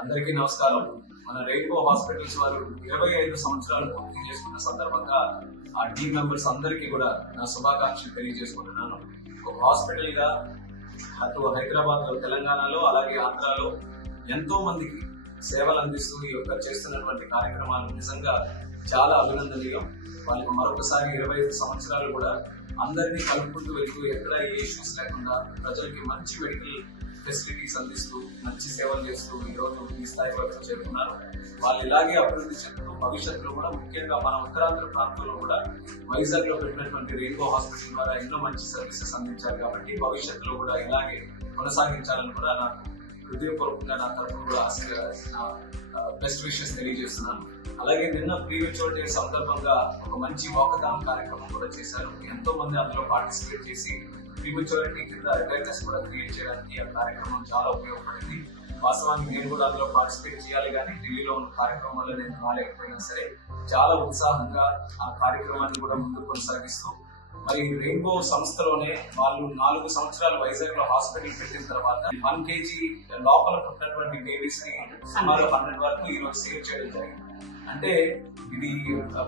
అందరికీ నమస్కారం. మన రెయిన్బో హాస్పిటల్స్ వారు 25 సంవత్సరాలు పూర్తి చేసుకున్న సందర్భంగా ఆ టీం మెంబర్స్ అందరికీ కూడా నా శుభాకాంక్షలు తెలియజేసుకుంటున్నాను. ఒక హాస్పిటల్ గా అటు హైదరాబాద్ లో, తెలంగాణలో, అలాగే ఆంధ్రాలో ఎంతో మందికి సేవలు అందిస్తూ ఈ యొక్క చేస్తున్నటువంటి కార్యక్రమాలు నిజంగా చాలా అభినందనీయం. వాళ్ళకి మరొకసారి 25 సంవత్సరాలు కూడా అందరినీ కలుపుకుంటూ వెళ్తూ ఎక్కడ ఏ ఇష్యూస్ లేకుండా ప్రజలకి మంచి మెడికల్ ఫెసిలిటీస్ అందిస్తూ మంచి సేవలు చేస్తూ ఈ రోజు ఈ స్థాయి వరకు చేరుకున్నారు. వాళ్ళు ఇలాగే అభివృద్ధి చెందుతూ భవిష్యత్తులో కూడా ముఖ్యంగా మన ఉత్తరాంధ్ర ప్రాంతంలో కూడా వైజాగ్ లో పెట్టినటువంటి రెయిన్బో హాస్పిటల్ ద్వారా ఎన్నో మంచి సర్వీసెస్ అందించారు. కాబట్టి భవిష్యత్తులో కూడా ఇలాగే కొనసాగించాలని కూడా నాకు హృదయపూర్వకంగా నా తరఫున కూడా బెస్ట్ విషెస్ తెలియజేస్తున్నాను. అలాగే నిన్న ప్రీమెచ్యూర్ డే సందర్భంగా ఒక మంచి వాకథాన్ కార్యక్రమం కూడా చేశారు. ఎంతో మంది అందులో పార్టిసిపేట్ చేసి ప్రీమెచ్యూరిటీ కింద అవేర్నెస్ కూడా క్రియేట్ చేయడానికి ఆ కార్యక్రమం చాలా ఉపయోగపడింది. వాస్తవానికి నేను కూడా అందులో పార్టిసిపేట్ చేయాలి, కానీ ఢిల్లీలో ఉన్న కార్యక్రమంలో నేను రాలేకపోయినా సరే చాలా ఉత్సాహంగా ఆ కార్యక్రమాన్ని కూడా ముందుకు కొనసాగిస్తూ మరి రెయిన్బో సంస్థలోనే వాళ్ళు 4 సంవత్సరాలు వైజాగ్ లో హాస్పిటల్ పెట్టిన తర్వాత 1 kg లోపల పుట్టినటువంటి బేబీస్ ని సుమారు 100 వరకు ఈ రోజు సేవ్ చేయడం జరిగింది. అంటే ఇది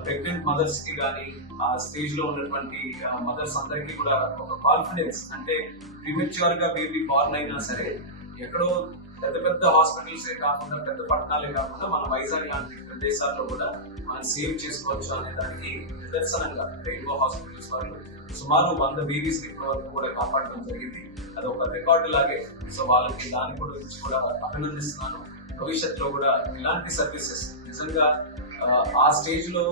ప్రెగ్నెంట్ మదర్స్ కి కానీ ఆ స్టేజ్ లో ఉన్నటువంటి మదర్స్ అందరికీ కూడా ఒక కాన్ఫిడెన్స్, అంటే ప్రీమెచ్యూర్ గా బేబీ బార్న్ అయినా సరే ఎక్కడో పెద్ద పెద్ద హాస్పిటల్స్ కాకుండా, పెద్ద పట్టణాలే కాకుండా మన వైజాగ్ లాంటి ప్రదేశాల్లో కూడా మనం సేవ్ చేసుకోవచ్చు అనే దానికి నిదర్శనంగా రెయిన్బో హాస్పిటల్స్ వాళ్ళు సుమారు 100 బేబీస్ వరకు కూడా కాపాడడం జరిగింది. అది ఒక రికార్డు లాగే. సో వాళ్ళకి దాని గురించి కూడా అభినందిస్తున్నాను. భవిష్యత్తులో కూడా ఇలాంటి సర్వీసెస్ నిజంగా ఆ స్టేజ్ లో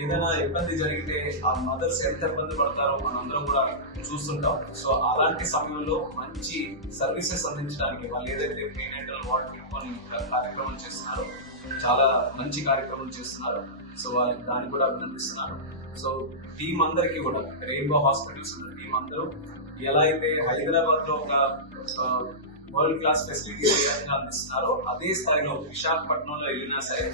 ఏదైనా ఇబ్బంది జరిగితే ఆ మదర్స్ ఎంత ఇబ్బంది పడతారో మనందరం కూడా చూస్తుంటాం. సో అలాంటి సమయంలో మంచి సర్వీసెస్ అందించడానికి వాళ్ళు ఏదైతే ప్రీనేటల్ వార్డ్ పెట్టుకొని కార్యక్రమం చేస్తున్నారో చాలా మంచి కార్యక్రమం చేస్తున్నారు. సో వాళ్ళకి దాన్ని కూడా అభినందిస్తున్నాను. సో టీం అందరికీ కూడా రెయిన్బో హాస్పిటల్స్ ఉన్న టీం అందరూ ఎలా అయితే హైదరాబాద్ లో ఒక వరల్డ్ క్లాస్ ఫెసిలిటీస్ ఏ విధంగా అందిస్తున్నారో అదే స్థాయిలో విశాఖపట్నంలో వెళ్ళినా సరే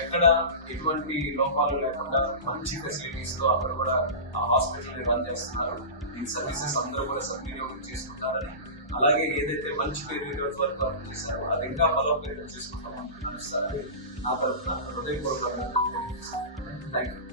ఎక్కడ ఎటువంటి లోపాలు లేకుండా మంచి ఫెసిలిటీస్ తో అక్కడ కూడా ఆ హాస్పిటల్ రన్ చేస్తున్నారు. ఈ సర్వీసెస్ అందరూ కూడా సద్వినియోగం చేసుకుంటారని, అలాగే ఏదైతే మంచి పేరు ఈరోజు వరకు అర్థం చేశారో అది ఇంకా బలోపేతం చేసుకుంటామని అనుస్తారని నా తరఫున హృదయపూర్వకంగా థ్యాంక్ యూ.